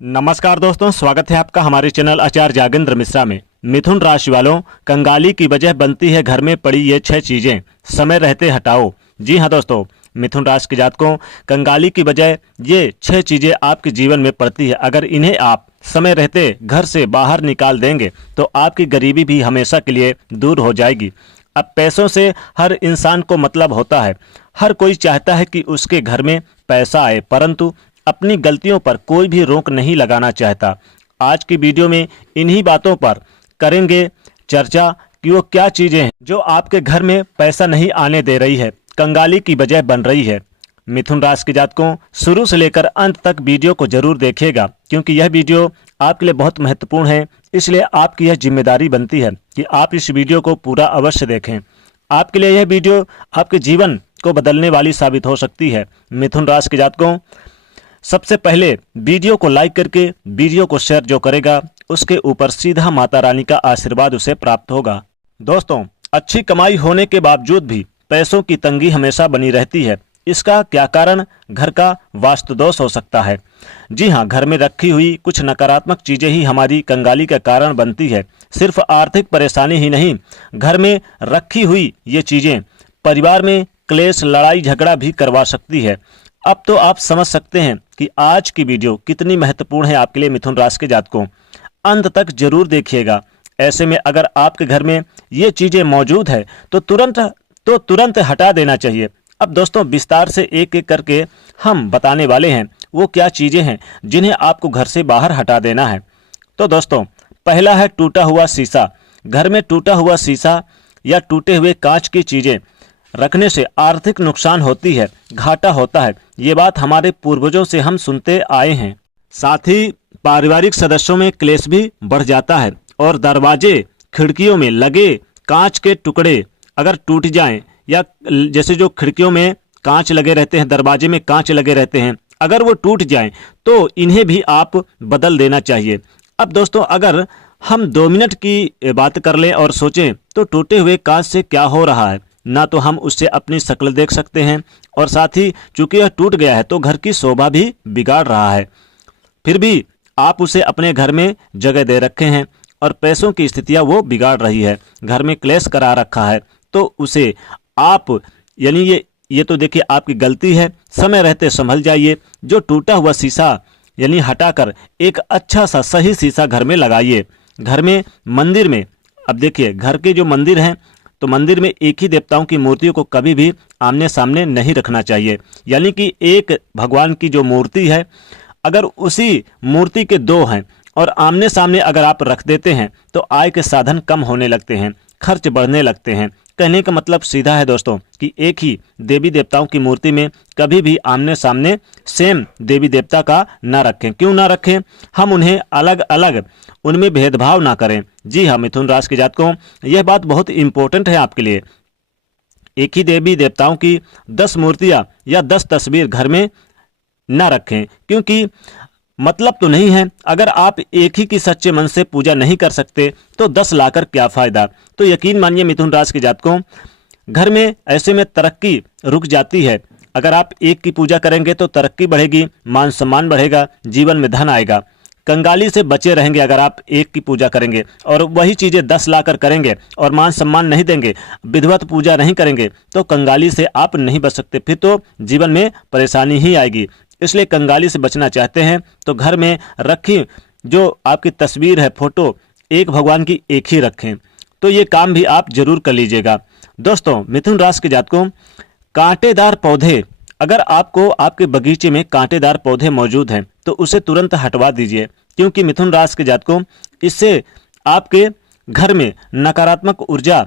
नमस्कार दोस्तों, स्वागत है आपका हमारे चैनल आचार्य जागेंद्र मिश्रा में। मिथुन राशि वालों, कंगाली की वजह बनती है घर में पड़ी ये 6 चीजें, समय रहते हटाओ। जी हाँ दोस्तों, मिथुन राशि के जातकों, कंगाली की वजह ये 6 चीजें आपके जीवन में पड़ती है। अगर इन्हें आप समय रहते घर से बाहर निकाल देंगे तो आपकी गरीबी भी हमेशा के लिए दूर हो जाएगी। अब पैसों से हर इंसान को मतलब होता है, हर कोई चाहता है कि उसके घर में पैसा आए, परंतु अपनी गलतियों पर कोई भी रोक नहीं लगाना चाहता। आज की वीडियो में इन्हीं बातों पर करेंगे चर्चा कि वो क्या चीजें हैं जो आपके घर में पैसा नहीं आने दे रही है, कंगाली की वजह बन रही है। मिथुन राशि के जातकों, शुरू से लेकर अंत तक वीडियो को जरूर देखिएगा, क्योंकि यह वीडियो आपके लिए बहुत महत्वपूर्ण है। इसलिए आपकी यह जिम्मेदारी बनती है कि आप इस वीडियो को पूरा अवश्य देखें। आपके लिए यह वीडियो आपके जीवन को बदलने वाली साबित हो सकती है। मिथुन राशि के जातकों, सबसे पहले वीडियो को लाइक करके वीडियो को शेयर जो करेगा उसके ऊपर सीधा माता रानी का आशीर्वाद उसे प्राप्त होगा। दोस्तों, अच्छी कमाई होने के बावजूद भी पैसों की तंगी हमेशा बनी रहती है। इसका क्या कारण? घर का वास्तु दोष हो सकता है। जी हाँ, घर में रखी हुई कुछ नकारात्मक चीजें ही हमारी कंगाली का कारण बनती है। सिर्फ आर्थिक परेशानी ही नहीं, घर में रखी हुई ये चीजें परिवार में क्लेश, लड़ाई झगड़ा भी करवा सकती है। अब तो आप समझ सकते हैं कि आज की वीडियो कितनी महत्वपूर्ण है आपके लिए। मिथुन राशि के जातकों, अंत तक जरूर देखिएगा। ऐसे में अगर आपके घर में ये चीजें मौजूद है तो तुरंत हटा देना चाहिए। अब दोस्तों, विस्तार से एक एक करके हम बताने वाले हैं वो क्या चीजें हैं जिन्हें आपको घर से बाहर हटा देना है। तो दोस्तों, पहला है टूटा हुआ शीशा। घर में टूटा हुआ शीशा या टूटे हुए कांच की चीजें रखने से आर्थिक नुकसान होती है, घाटा होता है। ये बात हमारे पूर्वजों से हम सुनते आए हैं। साथ ही पारिवारिक सदस्यों में क्लेश भी बढ़ जाता है और दरवाजे खिड़कियों में लगे कांच के टुकड़े अगर टूट जाएं, या जैसे जो खिड़कियों में कांच लगे रहते हैं, दरवाजे में कांच लगे रहते हैं, अगर वो टूट जाएं तो इन्हें भी आप बदल देना चाहिए। अब दोस्तों, अगर हम 2 मिनट की बात कर लें और सोचें तो टूटे हुए कांच से क्या हो रहा है। ना तो हम उससे अपनी शक्ल देख सकते हैं, और साथ ही चूंकि यह टूट गया है तो घर की शोभा भी बिगाड़ रहा है। फिर भी आप उसे अपने घर में जगह दे रखे हैं और पैसों की स्थितियां वो बिगाड़ रही है, घर में क्लेश करा रखा है, तो उसे आप यानी ये तो देखिए आपकी गलती है। समय रहते संभल जाइए। जो टूटा हुआ शीशा यानी हटाकर एक अच्छा सा सही शीशा घर में लगाइए। घर में, मंदिर में, अब देखिए घर के जो मंदिर हैं तो मंदिर में एक ही देवताओं की मूर्तियों को कभी भी आमने सामने नहीं रखना चाहिए। यानी कि एक भगवान की जो मूर्ति है, अगर उसी मूर्ति के 2 हैं और आमने सामने अगर आप रख देते हैं तो आय के साधन कम होने लगते हैं, खर्च बढ़ने लगते हैं। कहने का मतलब सीधा है दोस्तों कि एक ही देवी देवताओं की मूर्ति में कभी भी आमने सामने सेम देवी देवता का ना रखें। क्यों ना रखें? हम उन्हें अलग अलग, उनमें भेदभाव ना करें। जी हाँ मिथुन राशि के जातकों, यह बात बहुत इंपॉर्टेंट है आपके लिए। एक ही देवी देवताओं की 10 मूर्तियां या 10 तस्वीर घर में ना रखें, क्योंकि मतलब तो नहीं है। अगर आप एक ही की सच्चे मन से पूजा नहीं कर सकते तो 10 लाकर क्या फायदा। तो यकीन मानिए मिथुन राशि के जातकों, घर में ऐसे में तरक्की रुक जाती है। अगर आप एक की पूजा करेंगे तो तरक्की बढ़ेगी, मान सम्मान बढ़ेगा, जीवन में धन आएगा। कंगाली से बचे रहेंगे अगर आप एक की पूजा करेंगे और वही चीजें 10 लाकर करेंगे और मान सम्मान नहीं देंगे, विधिवत पूजा नहीं करेंगे, तो कंगाली से आप नहीं बच सकते। फिर तो जीवन में परेशानी ही आएगी। इसलिए कंगाली से बचना चाहते हैं तो घर में रखी जो आपकी तस्वीर है, फोटो, एक भगवान की एक ही रखें। तो ये काम भी आप जरूर कर लीजिएगा। दोस्तों, मिथुन राशि के जातकों, कांटेदार पौधे, अगर आपको आपके बगीचे में कांटेदार पौधे मौजूद हैं तो उसे तुरंत हटवा दीजिए, क्योंकि मिथुन राशि के जातकों, इससे आपके घर में नकारात्मक ऊर्जा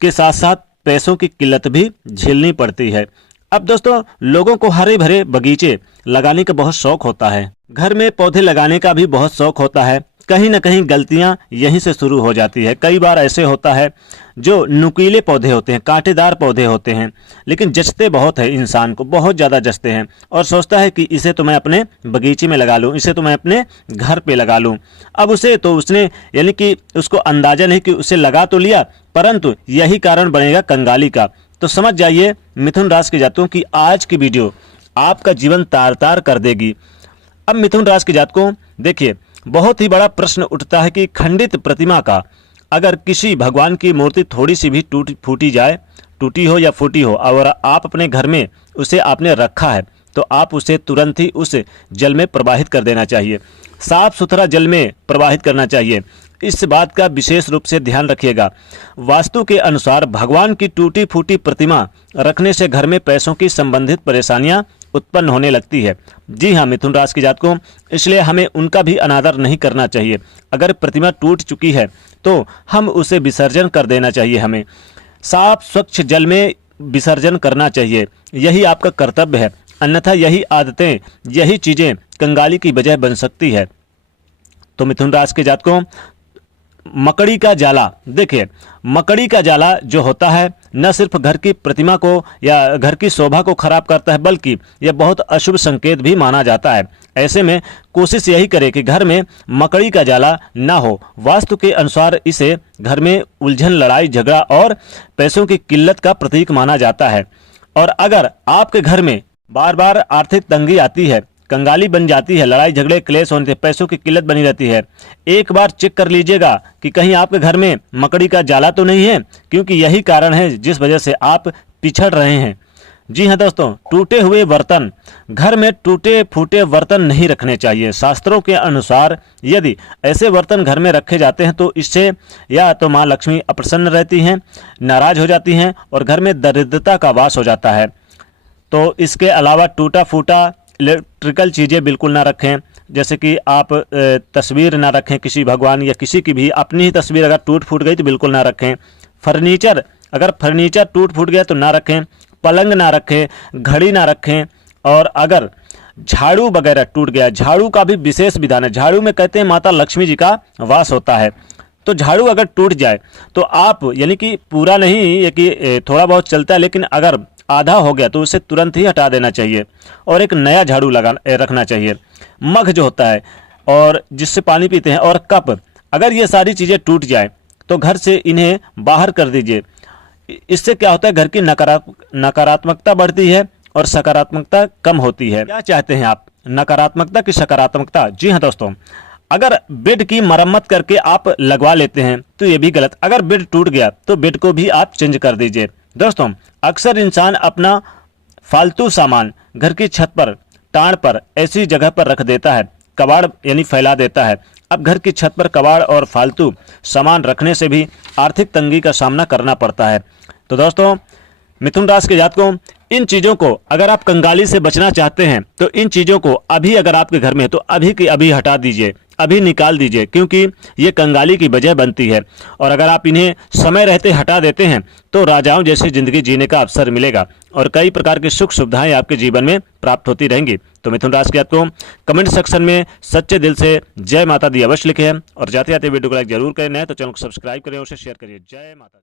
के साथ साथ पैसों की किल्लत भी झेलनी पड़ती है। अब दोस्तों, लोगों को हरे भरे बगीचे लगाने का बहुत शौक होता है, घर में पौधे लगाने का भी बहुत शौक होता है। कहीं ना कहीं गलतियां यहीं से शुरू हो जाती है। कई बार ऐसे होता है जो नुकीले पौधे होते हैं, कांटेदार पौधे होते हैं, लेकिन जचते बहुत है, इंसान को बहुत ज़्यादा जचते हैं, और सोचता है कि इसे तो मैं अपने बगीचे में लगा लूँ, इसे तो मैं अपने घर पे लगा लूँ। अब उसे तो उसने यानी कि उसको अंदाजा नहीं कि उसे लगा तो लिया, परंतु यही कारण बनेगा कंगाली का। तो समझ जाइए मिथुन राशि के जातकों की आज की वीडियो आपका जीवन तार तार कर देगी। अब मिथुन राशि की जातकों देखिए, बहुत ही बड़ा प्रश्न उठता है कि खंडित प्रतिमा का अगर किसी भगवान की मूर्ति थोड़ी सी भी फूटी जाए, टूटी हो या फूटी हो, और आप अपने घर में उसे आपने रखा है, तो आप उसे तुरंत ही उस जल में प्रवाहित कर देना चाहिए। साफ सुथरा जल में प्रवाहित करना चाहिए। इस बात का विशेष रूप से ध्यान रखिएगा। वास्तु के अनुसार भगवान की टूटी फूटी प्रतिमा रखने से घर में पैसों की संबंधित परेशानियां उत्पन्न होने लगती है। जी हाँ मिथुन राशि की जातकों, इसलिए हमें उनका भी अनादर नहीं करना चाहिए। अगर प्रतिमा टूट चुकी है तो हम उसे विसर्जन कर देना चाहिए। हमें साफ स्वच्छ जल में विसर्जन करना चाहिए, यही आपका कर्तव्य है। अन्यथा यही आदतें, यही चीज़ें कंगाली की वजह बन सकती है। तो मिथुन राशि के जातकों, मकड़ी का जाला, देखिए मकड़ी का जाला जो होता है न सिर्फ घर की प्रतिमा को या घर की शोभा को खराब करता है, बल्कि यह बहुत अशुभ संकेत भी माना जाता है। ऐसे में कोशिश यही करें कि घर में मकड़ी का जाला ना हो। वास्तु के अनुसार इसे घर में उलझन, लड़ाई झगड़ा और पैसों की किल्लत का प्रतीक माना जाता है। और अगर आपके घर में बार बार आर्थिक तंगी आती है, कंगाली बन जाती है, लड़ाई झगड़े क्लेश होने से पैसों की किल्लत बनी रहती है, एक बार चेक कर लीजिएगा कि कहीं आपके घर में मकड़ी का जाला तो नहीं है, क्योंकि यही कारण है जिस वजह से आप पिछड़ रहे हैं। जी हाँ दोस्तों, टूटे हुए बर्तन, घर में टूटे फूटे बर्तन नहीं रखने चाहिए। शास्त्रों के अनुसार यदि ऐसे बर्तन घर में रखे जाते हैं तो इससे या तो माँ लक्ष्मी अप्रसन्न रहती हैं, नाराज हो जाती हैं और घर में दरिद्रता का वास हो जाता है। तो इसके अलावा टूटा फूटा इलेक्ट्रिकल चीज़ें बिल्कुल ना रखें, जैसे कि आप तस्वीर ना रखें किसी भगवान या किसी की भी, अपनी ही तस्वीर अगर टूट फूट गई तो बिल्कुल ना रखें। फर्नीचर, अगर फर्नीचर टूट फूट गया तो ना रखें। पलंग ना रखें, घड़ी ना रखें। और अगर झाड़ू वगैरह टूट गया, झाड़ू का भी विशेष विधान है। झाड़ू में कहते हैं माता लक्ष्मी जी का वास होता है, तो झाड़ू अगर टूट जाए तो आप, यानी कि पूरा नहीं, ये कि थोड़ा बहुत चलता है, लेकिन अगर आधा हो गया तो उसे तुरंत ही हटा देना चाहिए और एक नया झाड़ू रखना चाहिए। मग जो होता है और जिससे पानी पीते हैं, और कप, अगर ये सारी चीज़ें टूट जाए तो घर से इन्हें बाहर कर दीजिए। इससे क्या होता है, घर की नकारात्मकता बढ़ती है और सकारात्मकता कम होती है। क्या चाहते हैं आप, नकारात्मकता की सकारात्मकता? जी हाँ दोस्तों, अगर बेड की मरम्मत करके आप लगवा लेते हैं तो ये भी गलत। अगर बेड टूट गया तो बेड को भी आप चेंज कर दीजिए। दोस्तों, अक्सर इंसान अपना फालतू सामान घर की छत पर, टाण पर, ऐसी जगह पर रख देता है, कबाड़ यानी फैला देता है। अब घर की छत पर कबाड़ और फालतू सामान रखने से भी आर्थिक तंगी का सामना करना पड़ता है। तो दोस्तों, मिथुन राशि के जातकों, इन चीज़ों को अगर आप कंगाली से बचना चाहते हैं तो इन चीज़ों को अभी अगर आपके घर में है तो अभी की अभी हटा दीजिए, अभी निकाल दीजिए, क्योंकि ये कंगाली की वजह बनती है। और अगर आप इन्हें समय रहते हटा देते हैं तो राजाओं जैसी जिंदगी जीने का अवसर मिलेगा और कई प्रकार की सुख सुविधाएं आपके जीवन में प्राप्त होती रहेंगी। तो मिथुन राशि के जातकों, कमेंट सेक्शन में सच्चे दिल से जय माता दी अवश्य लिखें और जाते जाते वीडियो को लाइक जरूर करें। नए तो चैनल को सब्सक्राइब करें और उसे शेयर करिए। जय माता दी।